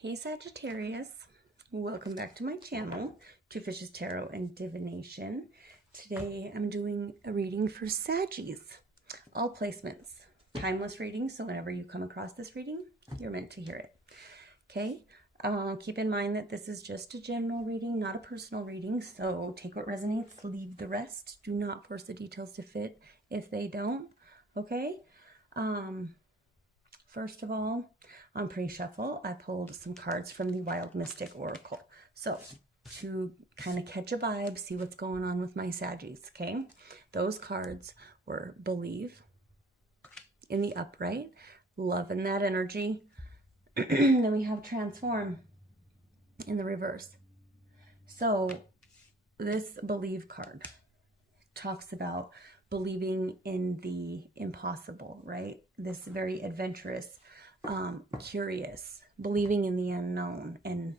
Hey Sagittarius, welcome back to my channel, Two Fishes Tarot and Divination. Today I'm doing a reading for Saggies, all placements, timeless reading, so whenever you come across this reading, you're meant to hear it. Okay, keep in mind that this is just a general reading, not a personal reading, so take what resonates, leave the rest. Do not force the details to fit if they don't, okay? First of all, on pre-shuffle, I pulled some cards from the Wild Mystic Oracle. So, to kind of catch a vibe, see what's going on with my Saggies, okay? Those cards were Believe in the upright, Love in that energy. Then we have Transform in the reverse. So, this Believe card talks about believing in the impossible, right? This very adventurous, curious, believing in the unknown and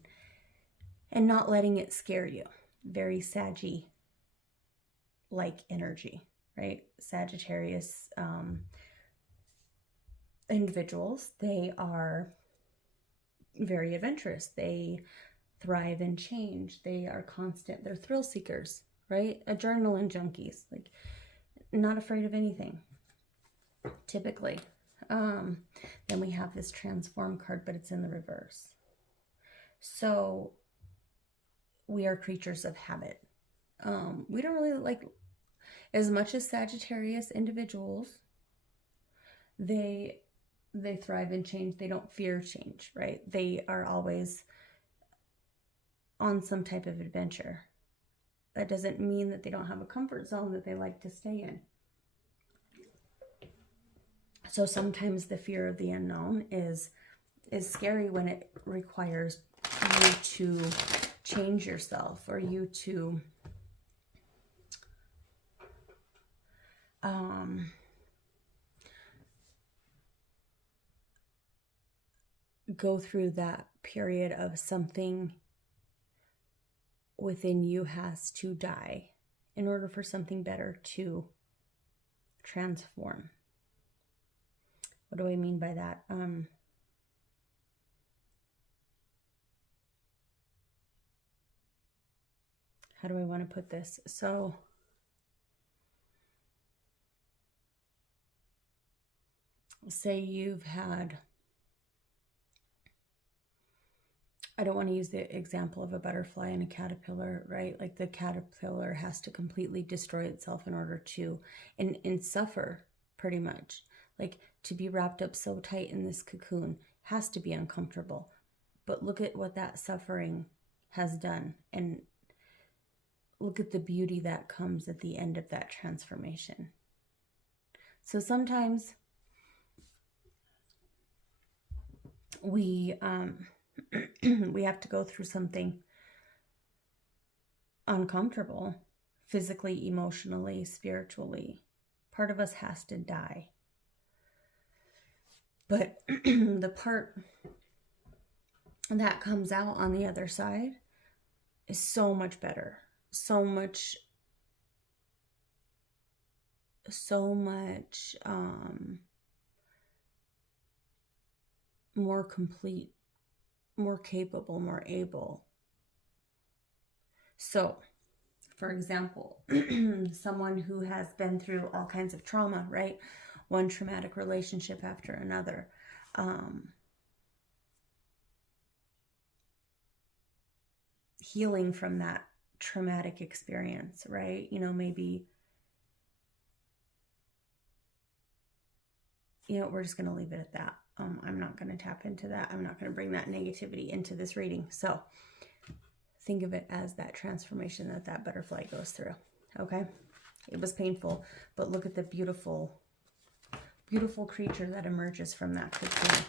not letting it scare you. Very Saggy like energy, right? Sagittarius individuals, they are very adventurous. They thrive in change. They are constant. They're thrill seekers, right? Adrenaline junkies, like not afraid of anything, typically. Then we have this Transform card, but it's in the reverse. So we are creatures of habit. We don't really like, as much as Sagittarius individuals, they thrive in change. They don't fear change, right? They are always on some type of adventure. That doesn't mean that they don't have a comfort zone that they like to stay in. So sometimes the fear of the unknown is scary when it requires you to change yourself or you to go through that period of something within you has to die in order for something better to transform. What do I mean by that? How do I want to put this? So say you've had, I don't want to use the example of a butterfly and a caterpillar, right? Like the caterpillar has to completely destroy itself in order to, and suffer pretty much. Like to be wrapped up so tight in this cocoon has to be uncomfortable. But look at what that suffering has done. And look at the beauty that comes at the end of that transformation. So sometimes we have to go through something uncomfortable, physically, emotionally, spiritually. Part of us has to die. But the part that comes out on the other side is so much better. So much more complete, more capable, more able. So, for example, someone who has been through all kinds of trauma, right? One traumatic relationship after another. Healing from that traumatic experience, right? You know, maybe, you know, we're just going to leave it at that. I'm not going to tap into that. I'm not going to bring that negativity into this reading. So think of it as that transformation that butterfly goes through. Okay. It was painful, but look at the beautiful, beautiful creature that emerges from that cocoon.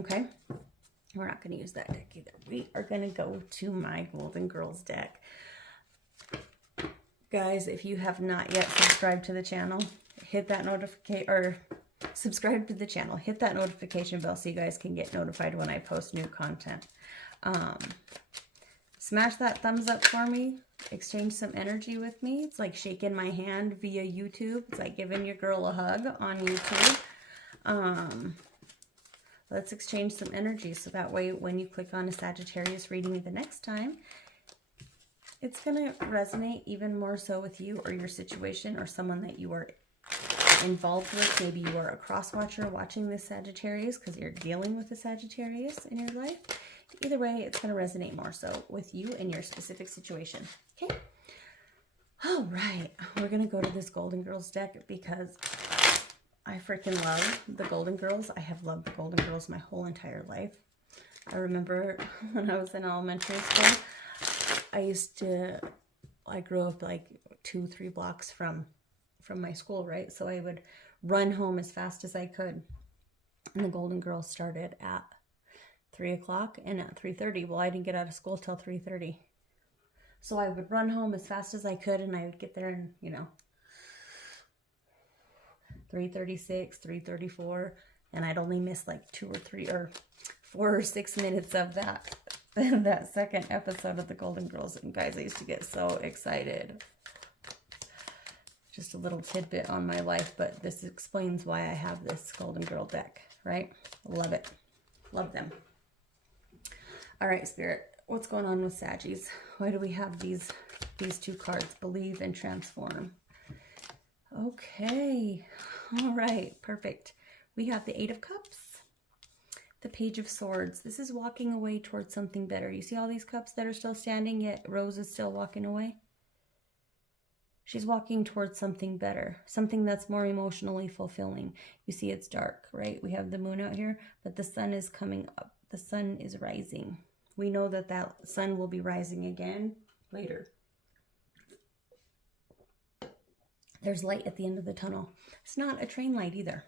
Okay. We're not going to use that deck either. We are going to go to my Golden Girls deck. Guys, if you have not yet subscribed to the channel, hit that notification, or subscribe to the channel. Hit that notification bell so you guys can get notified when I post new content. Smash that thumbs up for me. Exchange some energy with me. It's like shaking my hand via YouTube. It's like giving your girl a hug on YouTube. Let's exchange some energy so that way when you click on a Sagittarius reading the next time, it's going to resonate even more so with you or your situation or someone that you are involved with. Maybe you are a cross watcher watching this Sagittarius because you're dealing with a Sagittarius in your life. Either way, it's going to resonate more so with you and your specific situation. Okay. All right. We're going to go to this Golden Girls deck because I freaking love the Golden Girls. I have loved the Golden Girls my whole entire life. I remember when I was in elementary school, I grew up like 2-3 blocks from my school, right? So I would run home as fast as I could. And the Golden Girls started at 3 o'clock and at 3:30. Well, I didn't get out of school till 3:30. So I would run home as fast as I could and I would get there and, 3:36, 3:34, and I'd only miss like 2 or 3 or 4 or 6 minutes of that second episode of the Golden Girls. And guys, I used to get so excited. Just a little tidbit on my life, but this explains why I have this Golden Girl deck, right? Love it. Love them. All right, Spirit, what's going on with Saggies? Why do we have these 2 cards? Believe and transform. Okay. All right, perfect. We have the 8 of Cups, the Page of Swords. This is walking away towards something better. You see all these cups that are still standing, yet Rose is still walking away? She's walking towards something better, something that's more emotionally fulfilling. You see it's dark, right? We have the moon out here, but the sun is coming up. The sun is rising. We know that that sun will be rising again later. There's light at the end of the tunnel. It's not a train light either.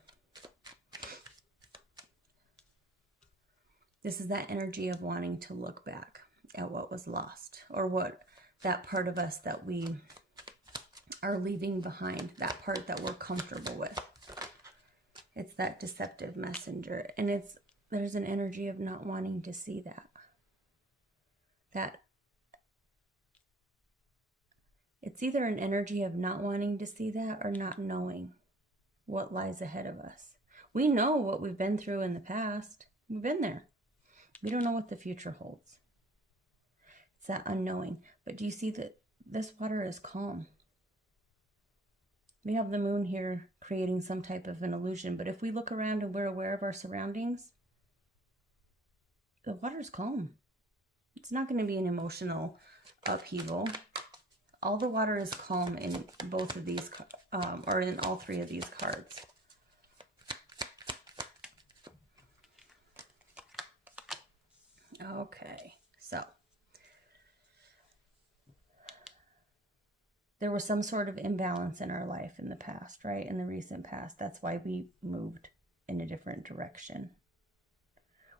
This is that energy of wanting to look back at what was lost, or what that part of us that we are leaving behind, that part that we're comfortable with. It's that deceptive messenger, and there's an energy of not wanting to see that. It's either an energy of not wanting to see that or not knowing what lies ahead of us. We know what we've been through in the past. We've been there. We don't know what the future holds. It's that unknowing. But do you see that this water is calm? We have the moon here creating some type of an illusion. But if we look around and we're aware of our surroundings, the water's calm. It's not going to be an emotional upheaval. All the water is calm in both of these, or in all 3 of these cards. Okay, so there was some sort of imbalance in our life in the past, right? In the recent past. That's why we moved in a different direction.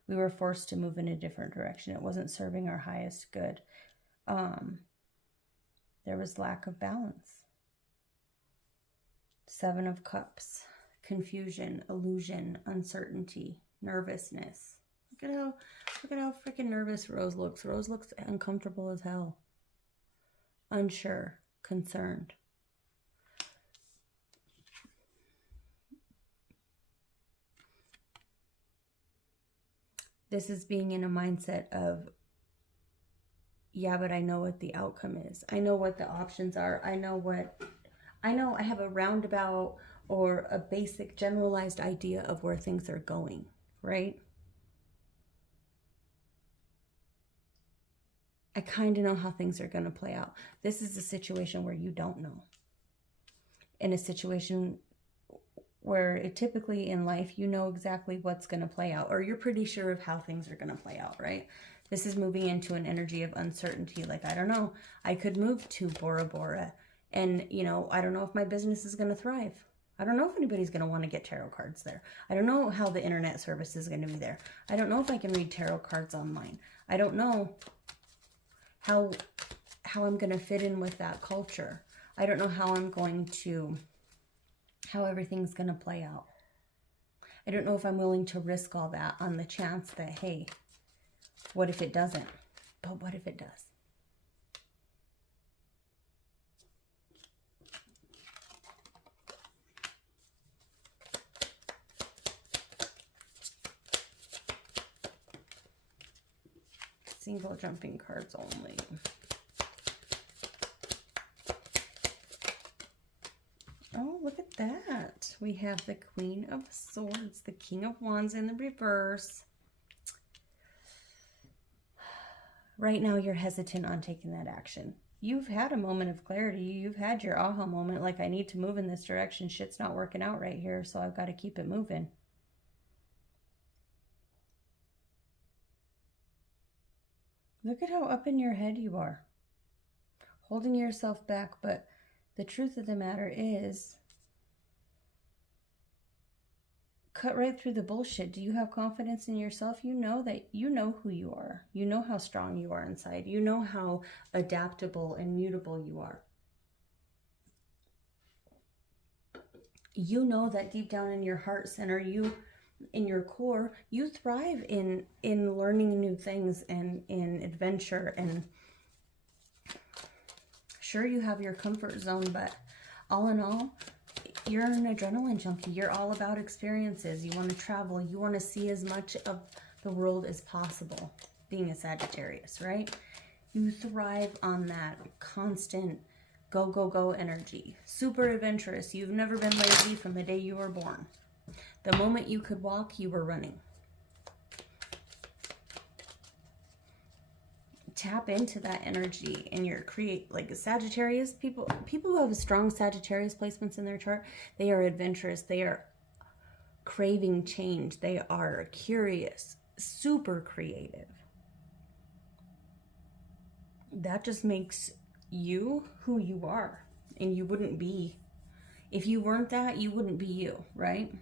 We were forced to move in a different direction. It wasn't serving our highest good. There was lack of balance. 7 of Cups, confusion, illusion, uncertainty, nervousness. Look at how freaking nervous Rose looks. Rose looks uncomfortable as hell. Unsure, concerned. This is being in a mindset of, yeah, but I know what the outcome is. I know what the options are. I know I have a roundabout or a basic generalized idea of where things are going, right? I kind of know how things are going to play out. This is a situation where you don't know. In a situation where typically in life, you know exactly what's going to play out, or you're pretty sure of how things are going to play out, right? This is moving into an energy of uncertainty. Like, I don't know, I could move to Bora Bora and, I don't know if my business is going to thrive. I don't know if anybody's going to want to get tarot cards there. I don't know how the internet service is going to be there. I don't know if I can read tarot cards online. I don't know how I'm going to fit in with that culture. I don't know how everything's going to play out. I don't know if I'm willing to risk all that on the chance that, hey, what if it doesn't? But what if it does? Single jumping cards only. Oh, look at that. We have the Queen of Swords, the King of Wands in the reverse. Right now, you're hesitant on taking that action. You've had a moment of clarity. You've had your aha moment, like, I need to move in this direction. Shit's not working out right here, so I've got to keep it moving. Look at how up in your head you are. Holding yourself back, but the truth of the matter is, cut right through the bullshit. Do you have confidence in yourself? You know that you know who you are. You know how strong you are inside. You know how adaptable and mutable you are. You know that deep down in your heart center, in your core, you thrive in learning new things and in adventure. And sure, you have your comfort zone, but all in all, you're an adrenaline junkie. You're all about experiences. You want to travel. You want to see as much of the world as possible, being a Sagittarius, right? You thrive on that constant go, go, go energy. Super adventurous. You've never been lazy from the day you were born. The moment you could walk, you were running. Tap into that energy and like Sagittarius people who have strong Sagittarius placements in their chart, they are adventurous, they are craving change, they are curious, super creative. That just makes you who you are, and you wouldn't be, if you weren't that, you wouldn't be you, right?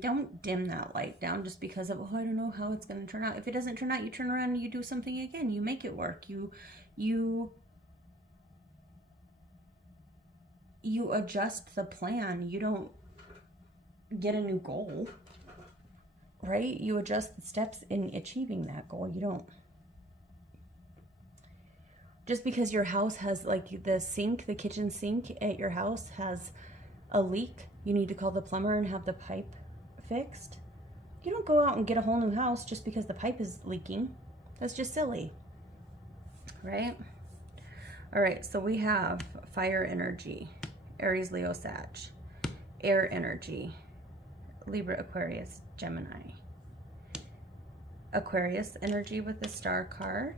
Don't dim that light down just because of, oh, I don't know how it's going to turn out. If it doesn't turn out, you turn around and you do something again. You make it work. You adjust the plan. You don't get a new goal, right? You adjust the steps in achieving that goal. You don't. Just because your house has, like, the kitchen sink at your house has a leak, you need to call the plumber and have the pipe fixed. You don't go out and get a whole new house just because the pipe is leaking. That's just silly, right? All right, so we have fire energy, Aries, Leo, Sag, air energy, Libra, Aquarius, Gemini, Aquarius energy with the star card,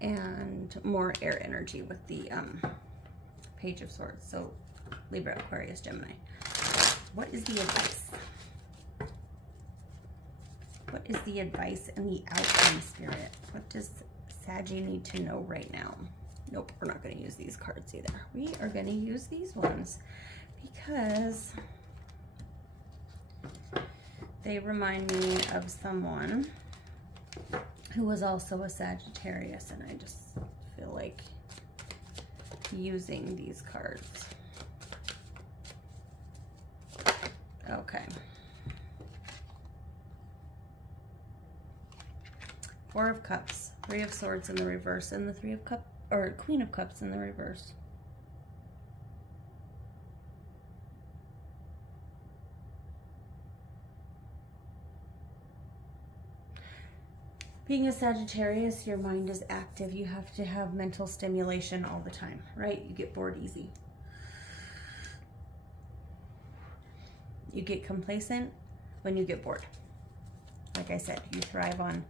and more air energy with the Page of Swords. So Libra, Aquarius, Gemini. What is the advice? What is the advice and the outcome spirit? What does Saggy need to know right now? Nope, we're not going to use these cards either. We are going to use these ones because they remind me of someone who was also a Sagittarius, and I just feel like using these cards. Okay. Four of Cups, Three of Swords in the reverse, and the Queen of Cups in the reverse. Being a Sagittarius, your mind is active. You have to have mental stimulation all the time, right? You get bored easy. You get complacent when you get bored. Like I said, you thrive on,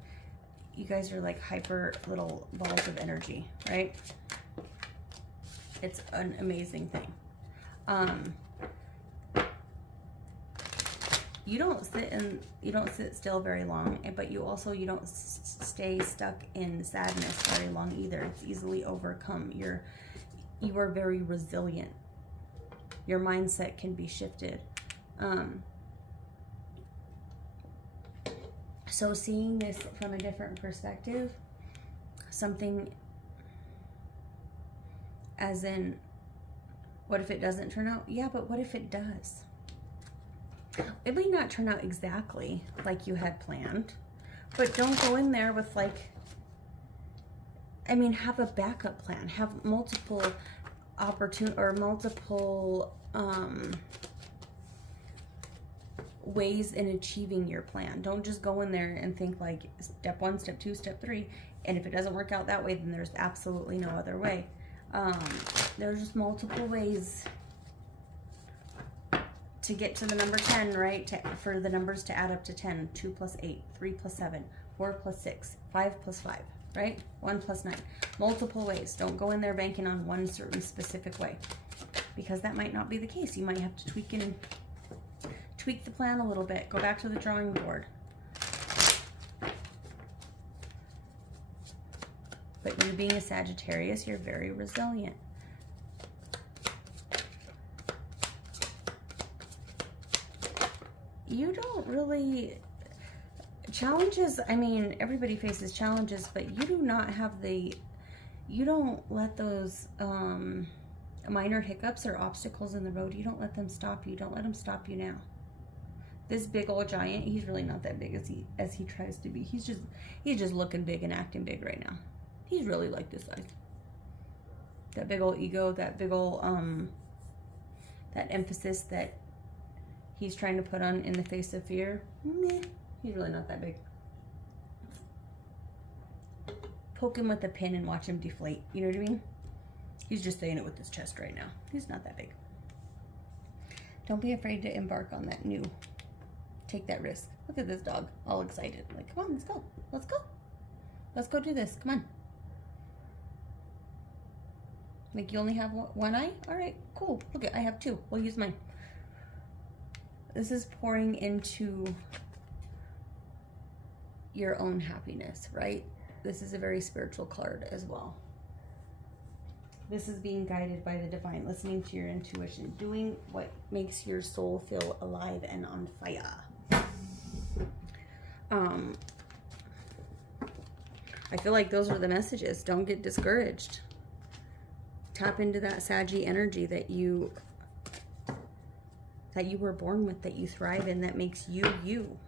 you guys are like hyper little balls of energy, right? It's an amazing thing. You don't sit still very long, but you don't stay stuck in sadness very long either. It's easily overcome. You are very resilient. Your mindset can be shifted. So seeing this from a different perspective, something as in, what if it doesn't turn out? Yeah, but what if it does? It may not turn out exactly like you had planned, but don't go in there with have a backup plan. Have multiple ways in achieving your plan. Don't just go in there and think like step 1, step 2, step 3. And if it doesn't work out that way, then there's absolutely no other way. There's just multiple ways to get to the number 10, right? For the numbers to add up to 10. 2 plus 8, 3 plus 7, 4 plus 6, 5 plus 5, right? 1 plus 9. Multiple ways. Don't go in there banking on one certain specific way, because that might not be the case. You might have to tweak the plan a little bit. Go back to the drawing board. But you being a Sagittarius, you're very resilient. You don't really... Challenges, I mean, everybody faces challenges, but you do not have the... You don't let those minor hiccups or obstacles in the road, you don't let them stop you. Don't let them stop you now. This big old giant, he's really not that big as he tries to be. He's just looking big and acting big right now. He's really like this size. That big old ego, that big old, that emphasis that he's trying to put on in the face of fear. Meh, he's really not that big. Poke him with a pin and watch him deflate. You know what I mean? He's just saying it with his chest right now. He's not that big. Don't be afraid to embark on that new. Take that risk. Look at this dog, all excited. Like, come on, let's go. Let's go. Let's go do this. Come on. Like, you only have one eye? All right, cool. Look at, I have 2. We'll use mine. This is pouring into your own happiness, right? This is a very spiritual card as well. This is being guided by the divine, listening to your intuition, doing what makes your soul feel alive and on fire. I feel like those are the messages. Don't get discouraged. Tap into that Saggy energy that you were born with, that you thrive in, that makes you you.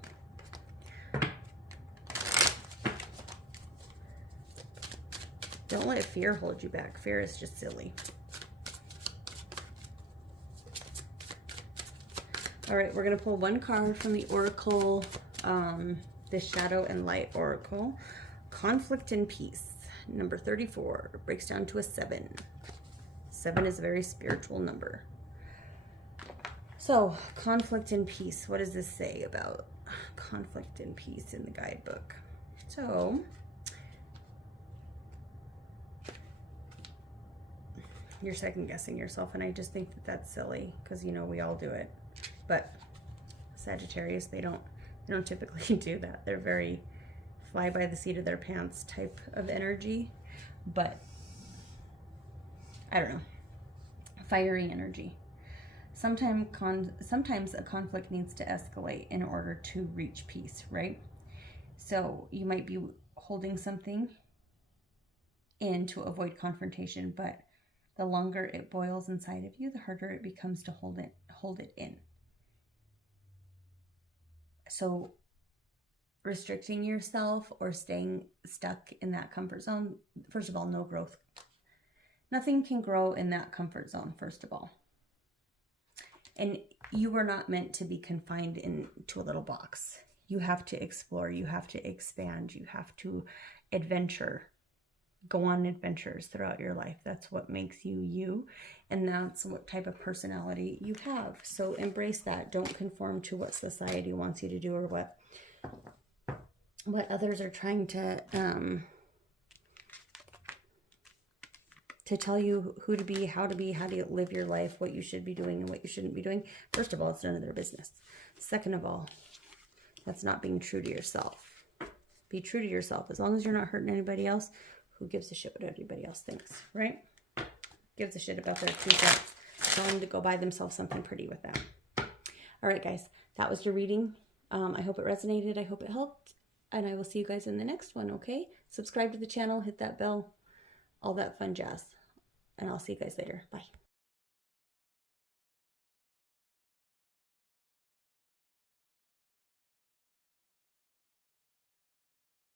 Don't let fear hold you back. Fear is just silly. All right, we're going to pull one card from the Oracle, the Shadow and Light Oracle. Conflict and Peace. Number 34 breaks down to a 7. 7 is a very spiritual number. So, conflict and peace. What does this say about conflict and peace in the guidebook? So, you're second guessing yourself, and I just think that that's silly, because, you know, we all do it. But Sagittarius, they don't typically do that. They're very fly by the seat of their pants type of energy. But I don't know, fiery energy. Sometimes a conflict needs to escalate in order to reach peace, right? So you might be holding something in to avoid confrontation, but the longer it boils inside of you, the harder it becomes to hold it in. So restricting yourself or staying stuck in that comfort zone, first of all, no growth. Nothing can grow in that comfort zone, first of all. And you were not meant to be confined into a little box. You have to explore, you have to expand, you have to adventure. Go on adventures throughout your life. That's what makes you you, and that's what type of personality you have. So embrace that. Don't conform to what society wants you to do, or what others are trying to tell you who to be, how to live your life, what you should be doing and what you shouldn't be doing. First of all, it's none of their business. Second of all, that's not being true to yourself. Be true to yourself. As long as you're not hurting anybody else, who gives a shit what everybody else thinks, right? Gives a shit about their 2 cents. Tell them to go buy themselves something pretty with that. All right, guys, that was your reading. I hope it resonated. I hope it helped. And I will see you guys in the next one, okay? Subscribe to the channel, hit that bell, all that fun jazz. And I'll see you guys later. Bye.